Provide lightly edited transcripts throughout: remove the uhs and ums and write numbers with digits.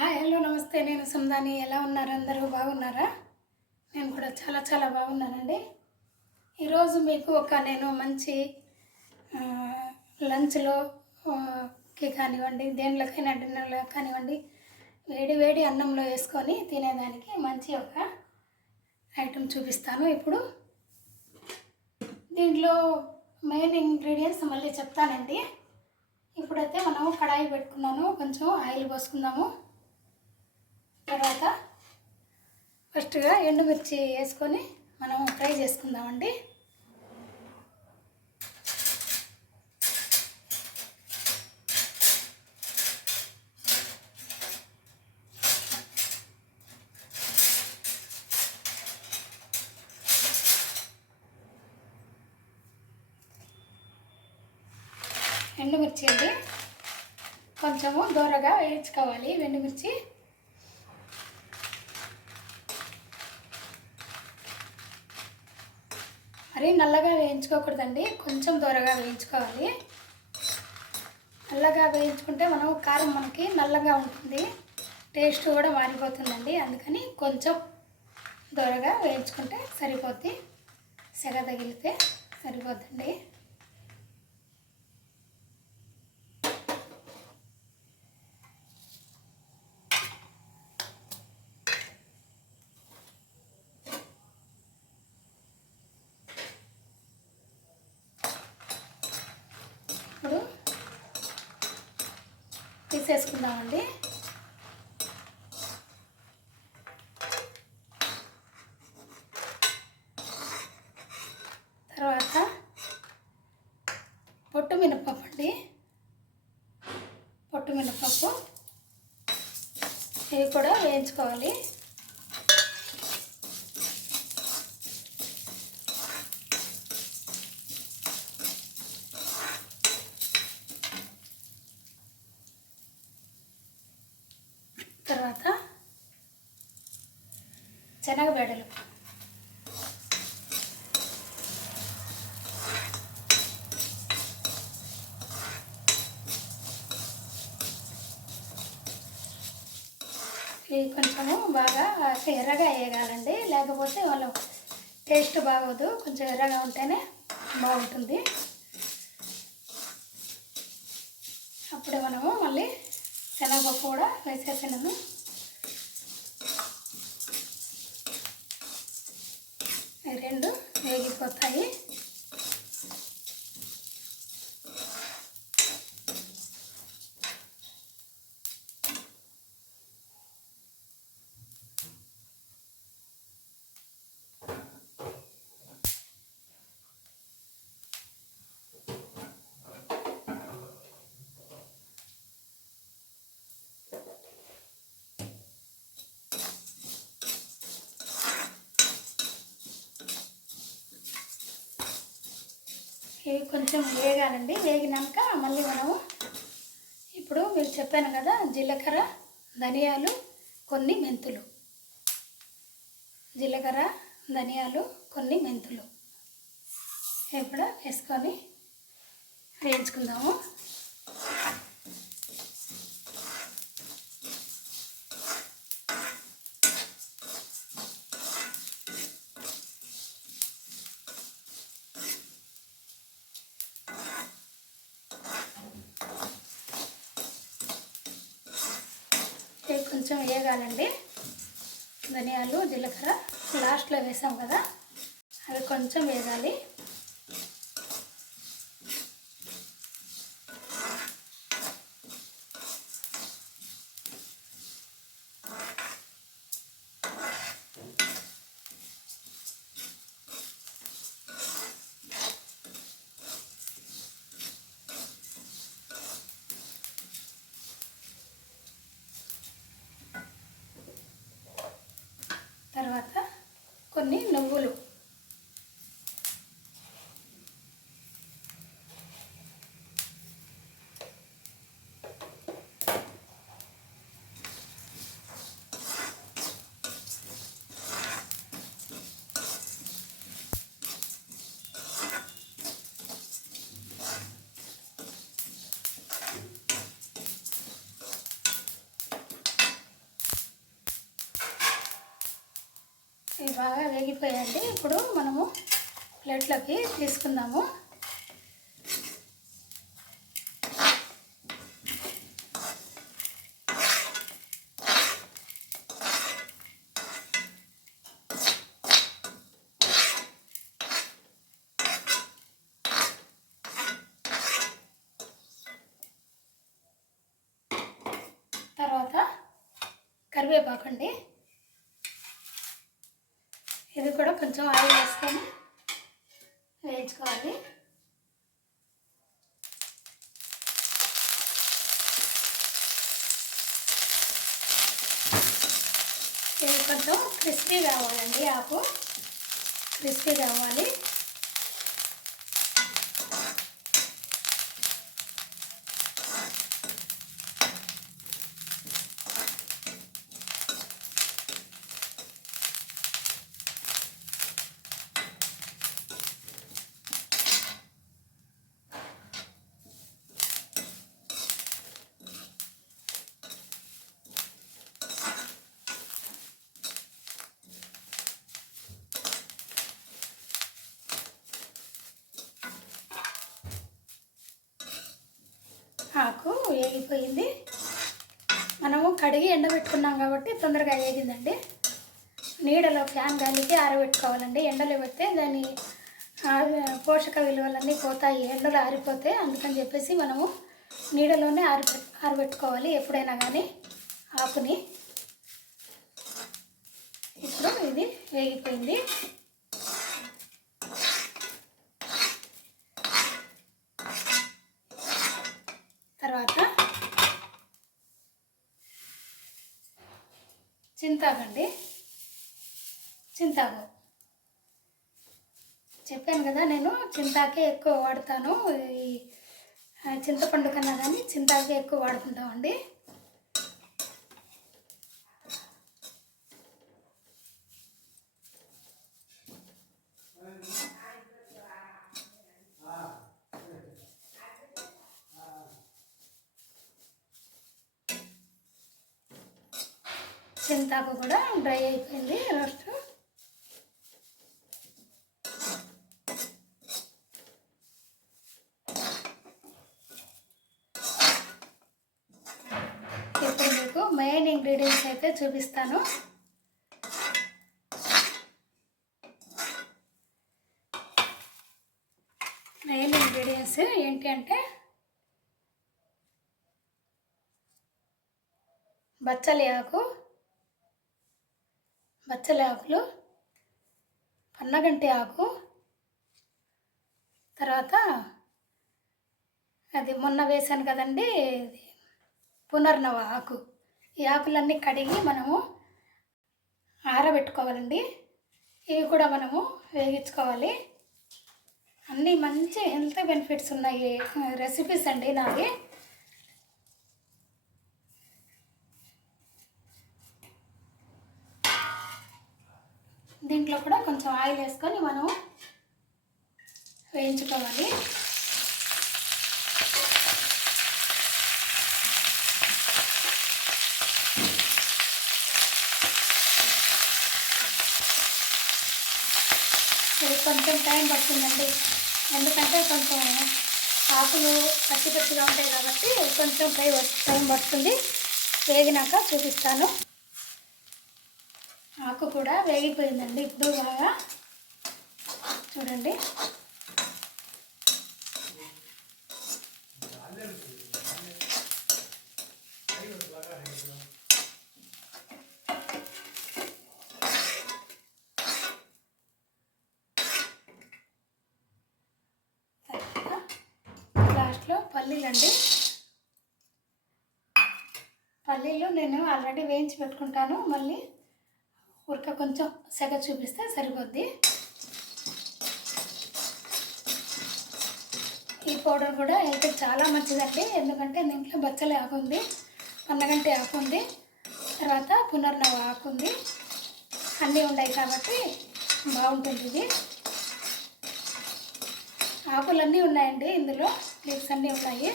Hi hello నమస్తే. నేను సుందాని. ఎలా ఉన్నారు? అందరూ బాగున్నారా? నేను కూడా చాలా చాలా బాగున్నానండి. ఈరోజు మీకు నేను మంచి లంచ్లో కి కానివ్వండి, దేనిలోకైనా డిన్నర్లో కానివ్వండి, వేడి వేడి అన్నంలో వేసుకొని తినేదానికి మంచి ఒక ఐటెం చూపిస్తాను. ఇప్పుడు దీంట్లో మెయిన్ ఇంగ్రీడియంట్స్ మళ్ళీ చెప్తానండి. ఇప్పుడైతే మనము కడాయి పెట్టుకున్నాను, కొంచెం ఆయిల్ పోసుకుందాము. తర్వాత ఫస్ట్గా ఎండుమిర్చి వేసుకొని మనం ఫ్రై చేసుకుందామండి. ఎండుమిర్చి అండి కొంచెము దూరగా వేయించుకోవాలి. ఎండుమిర్చి మరీ నల్లగా వేయించుకోకూడదండి, కొంచెం దూరగా వేయించుకోవాలి. నల్లగా వేయించుకుంటే కారం మనకి నల్లగా ఉంటుంది, టేస్ట్ కూడా మారిపోతుందండి. అందుకని కొంచెం దూరగా వేయించుకుంటే సరిపోద్ది, సెగ తగిలితే సరిపోద్దండి. ఇప్పుడు తీసేసుకుందామండి. తర్వాత పొట్టు మినపప్పు అండి, పొట్టు మినపప్పు ఇవి కూడా వేయించుకోవాలి. తర్వాత శనగబెడలు, ఇవి కొంచెము బాగా ఎర్రగా వేయగాలండి, లేకపోతే వాళ్ళు టేస్ట్ బాగోదు. కొంచెం ఎర్రగా ఉంటేనే బాగుంటుంది. అప్పుడే మనము మళ్ళీ శనగపప్పు కూడా వేసేసినాము. రెండు వేగిపోతాయి. ఇవి కొంచెం వేగాలండి. వేగినాక మళ్ళీ మనము ఇప్పుడు మీకు చెప్పాను కదా, జీలకర్ర, ధనియాలు, కొన్ని మెంతులు, జీలకర్ర, ధనియాలు, కొన్ని మెంతులు ఇవి కూడా వేసుకొని వేయించుకుందాము. ఇవి కొంచెం వేగాలండి. ధనియాలు, జీలకర్ర లాస్ట్లో వేసాం కదా, అవి కొంచెం వేగాలి. తర్వాత కొన్ని నువ్వులు, వేగిపోయాయండి. ఇప్పుడు మనము ప్లేట్లోకి తీసుకుందాము. తర్వాత కరివేపాకండి, ఇది కూడా కొంచెం ఆయిల్ వేసుకొని వేయించుకోవాలి. ఇది కొంచెం క్రిస్పీ కావాలండి, ఆకు క్రిస్పీ కావాలి. ఆకు వేగిపోయింది. మనము కడిగి ఎండబెట్టుకున్నాం కాబట్టి తొందరగా వేగిందండి. నీడలో ఫ్యాన్ గాలికి ఆరబెట్టుకోవాలండి. ఎండలో పెడితే దాని పోషక విలువలన్నీ పోతాయి, ఎండలో ఆరిపోతే. అందుకని చెప్పేసి మనము నీడలోనే ఆరబెట్టుకోవాలి ఎప్పుడైనా కానీ ఆకుని. ఇప్పుడు ఇది వేగిపోయింది. తర్వాత చింతాకండి, చింతాకు చెప్పాను కదా, నేను చింతాకే ఎక్కువ వాడతాను. ఈ చింతపండు కన్నా కానీ చింతాకే ఎక్కువ వాడుకుంటామండి. చింతాకు కూడా డ్రై అయిపోయింది రోస్ట్. ఇప్పుడు మీకు మెయిన్ ఇంగ్రీడియంట్స్ అయితే చూపిస్తాను. మెయిన్ ఇంగ్రీడియంట్స్ ఏంటి అంటే బచ్చలి ఆకులు, పన్నగంటి ఆకు, తర్వాత అది మొన్న వేసాను కదండి పునర్నవ ఆకు. ఈ ఆకులన్నీ కడిగి మనము ఆరబెట్టుకోవాలండి. ఇవి కూడా మనము వేగించుకోవాలి. అన్నీ మంచి హెల్త్ బెనిఫిట్స్ ఉన్నాయి రెసిపీస్ అండి నావి. దీంట్లో కూడా కొంచెం ఆయిల్ వేసుకొని మనం వేయించుకోవాలి. ఇది కొంచెం టైం పడుతుందండి, ఎందుకంటే కొంచెం ఆకులు పచ్చిగా ఉంటాయి కాబట్టి కొంచెం టైం పడుతుంది. వేగినాక చూపిస్తాను. ఆకు కూడా వేగిపోయిందండి ఇప్పుడు బాగా, చూడండి. లాస్ట్లో పల్లీలండి. పల్లీలు నేను ఆల్రెడీ వేయించి పెట్టుకుంటాను, మళ్ళీ ఉడక కొంచెం సెగ చూపిస్తే సరిపోద్ది. ఈ పౌడర్ కూడా హెల్త్కి చాలా మంచిదండి, ఎందుకంటే దీంట్లో బచ్చలి ఆకు ఉంది, పన్నగంటి ఆకు ఉంది, తర్వాత పునర్నవ ఆకు ఉంది, అన్నీ ఉన్నాయి కాబట్టి బాగుంటుంది. ఇది ఆకులన్నీ ఉన్నాయండి, ఇందులో లీవ్స్ అన్నీ ఉన్నాయి.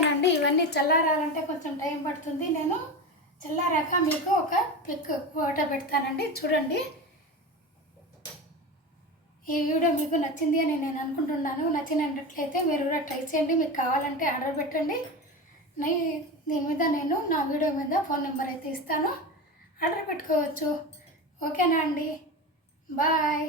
ఓకేనండి. ఇవన్నీ చల్లారాలంటే కొంచెం టైం పడుతుంది. నేను చల్లారాక మీకు ఒక ఫోటో పెడతానండి, చూడండి. ఈ వీడియో మీకు నచ్చింది అని నేను అనుకుంటున్నాను. నచ్చినట్లయితే మీరు కూడా ట్రై చేయండి. మీకు కావాలంటే ఆర్డర్ పెట్టండి. దీని మీద నేను నా వీడియో మీద ఫోన్ నెంబర్ అయితే ఇస్తాను, ఆర్డర్ పెట్టుకోవచ్చు. ఓకేనా అండి? బాయ్.